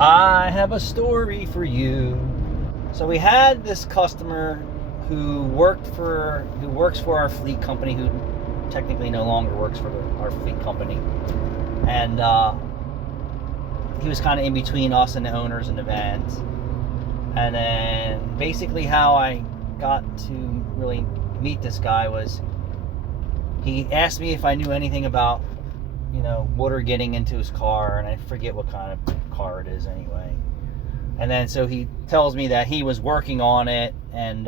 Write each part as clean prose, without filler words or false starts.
I have a story for you. So we had this customer who works for our fleet company, who technically no longer works for our fleet company, and he was kind of in between us and the owners and the vans. And then basically how I got to really meet this guy was he asked me if I knew anything about, water getting into his car, and I forget what kind of car it is anyway. And then so he tells me that he was working on it, and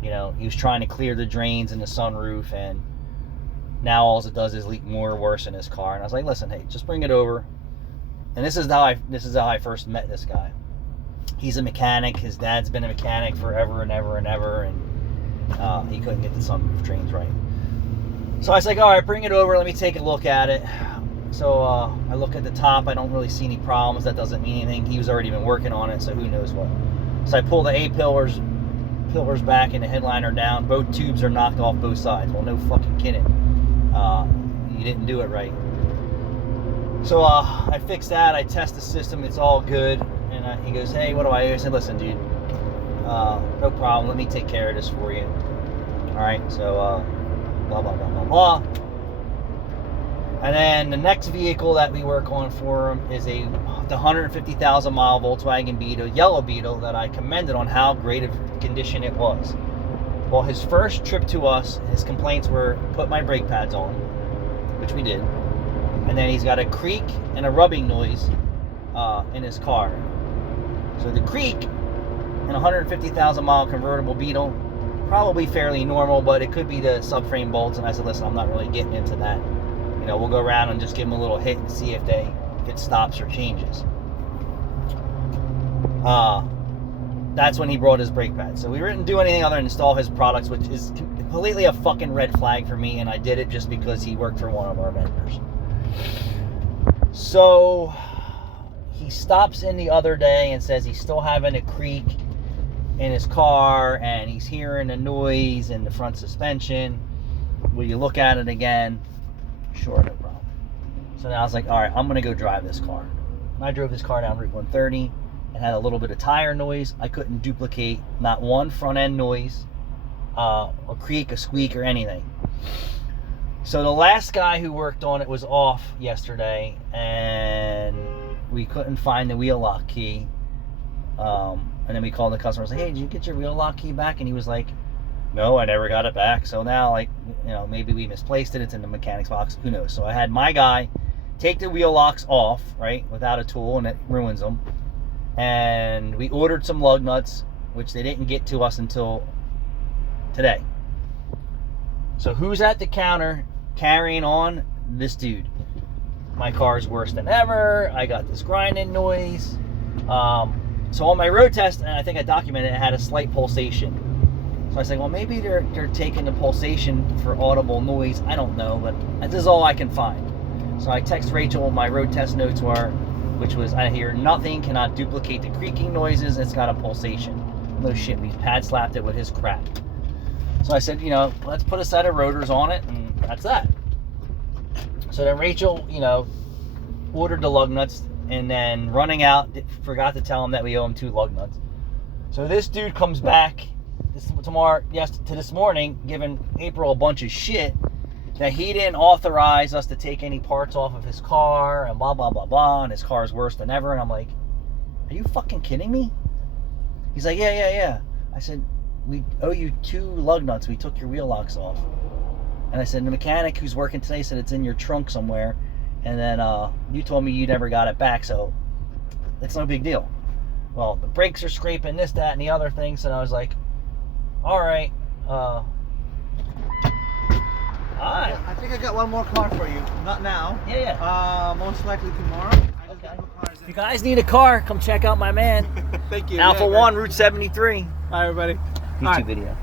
he was trying to clear the drains in the sunroof, and now all it does is leak more or worse in his car. And I was like, listen, hey, just bring it over. And this is how I first met this guy. He's a mechanic. His dad's been a mechanic forever and ever and ever, and he couldn't get the sunroof drains right. So I was like, all right, bring it over. Let me take a look at it. So I look at the top. I don't really see any problems. That doesn't mean anything. He was already been working on it, so who knows what. So I pull the A-pillars back and the headliner down. Both tubes are knocked off both sides. Well, no fucking kidding. You didn't do it right. So I fixed that. I test the system. It's all good. And he goes, hey, what do I do? I said, listen, dude, no problem. Let me take care of this for you. All right, so blah, blah, blah, blah, blah. And then the next vehicle that we work on for him is the 150,000 mile Volkswagen Beetle, yellow Beetle, that I commended on how great of condition it was. Well, his first trip to us, his complaints were, put my brake pads on, which we did. And then he's got a creak and a rubbing noise in his car. So the creak in a 150,000 mile convertible Beetle, probably fairly normal, but it could be the subframe bolts. And I said, listen, I'm not really getting into that. We'll go around and just give them a little hit and see if it stops or changes. That's when he brought his brake pads. So we didn't do anything other than install his products, which is completely a fucking red flag for me, and I did it just because he worked for one of our vendors. So he stops in the other day and says he's still having a creak in his car, and he's hearing a noise in the front suspension. Will you look at it again? Sure, no problem. So now I was like, all right, I'm going to go drive this car. And I drove this car down Route 130 and had a little bit of tire noise. I couldn't duplicate not one front end noise, a creak, a squeak, or anything. So the last guy who worked on it was off yesterday, and we couldn't find the wheel lock key. And then we called the customer and said, hey, did you get your wheel lock key back? And he was like, no, I never got it back. So now, maybe we misplaced it. It's in the mechanic's box. Who knows? So I had my guy take the wheel locks off, right, without a tool, and it ruins them. And we ordered some lug nuts, which they didn't get to us until today. So who's at the counter carrying on? This dude. My car's worse than ever. I got this grinding noise. So on my road test, and I think I documented it, had a slight pulsation. So I was like, well, maybe they're taking the pulsation for audible noise. I don't know, but this is all I can find. So I text Rachel what my road test notes were, which was, I hear nothing, cannot duplicate the creaking noises, it's got a pulsation. No shit, we pad slapped it with his crap. So I said, let's put a set of rotors on it, and that's that. So then Rachel, ordered the lug nuts, and then running out, forgot to tell him that we owe him 2 lug nuts. So this dude comes back this morning, giving April a bunch of shit that he didn't authorize us to take any parts off of his car, and blah, blah, blah, blah, and his car is worse than ever. And I'm like, are you fucking kidding me? He's like, yeah. I said, we owe you 2 lug nuts. We took your wheel locks off. And I said, the mechanic who's working today said it's in your trunk somewhere. And then you told me you never got it back, so it's no big deal. Well, the brakes are scraping this, that, and the other things. And I was like, all right. I think I got one more car for you. Not now. Yeah. Most likely tomorrow. Okay. If you guys need a car, come check out my man. Thank you. Alpha 1, Route 73. Hi, everybody. YouTube video.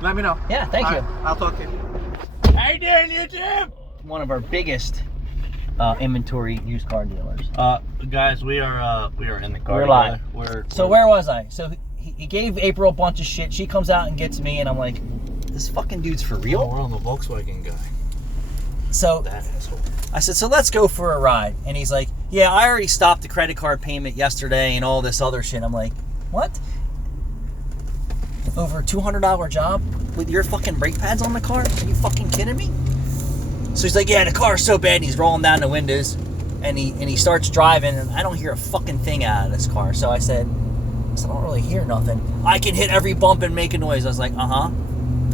Let me know. Yeah, thank you. I'll talk to you. How you doing, YouTube? One of our biggest inventory used car dealers. Guys, we are in the car. We're live. So where was I? So he gave April a bunch of shit. She comes out and gets me, and I'm like, this fucking dude's for real? Oh, we're on the Volkswagen guy. So That asshole. I said, so let's go for a ride. And he's like, yeah, I already stopped the credit card payment yesterday and all this other shit. I'm like, what? Over a $200 job with your fucking brake pads on the car? Are you fucking kidding me? So he's like, yeah, the car's so bad. And he's rolling down the windows, and he starts driving, and I don't hear a fucking thing out of this car. So I said, I don't really hear nothing. I can hit every bump and make a noise. I was like, uh-huh.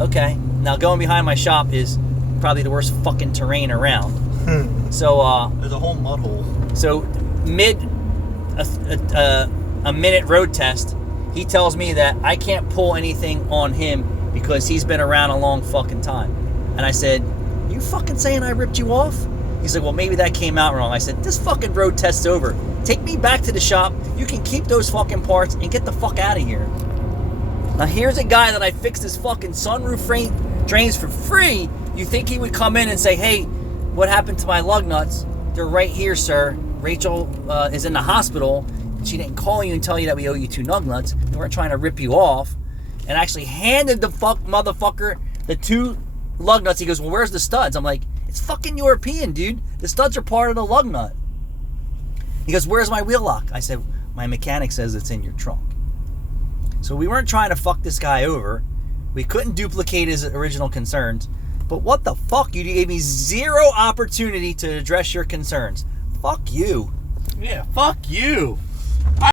Okay. Now going behind my shop is probably the worst fucking terrain around. So there's a whole mud hole. So mid a minute road test, he tells me that I can't pull anything on him because he's been around a long fucking time. And I said, you fucking saying I ripped you off? He's like, well, maybe that came out wrong. I said, this fucking road test's over. Take me back to the shop. You can keep those fucking parts and get the fuck out of here. Now here's a guy that I fixed his fucking sunroof drains for free. You think he would come in and say, hey, what happened to my lug nuts? They're right here, sir. Rachel is in the hospital. She didn't call you and tell you that we owe you 2 lug nuts. We weren't trying to rip you off. And actually handed the motherfucker the 2 lug nuts. He goes, well, where's the studs? I'm like, it's fucking European, dude. The studs are part of the lug nut. He goes, where's my wheel lock? I said, my mechanic says it's in your trunk. So we weren't trying to fuck this guy over. We couldn't duplicate his original concerns. But what the fuck? You gave me 0 opportunity to address your concerns. Fuck you. Yeah, fuck you.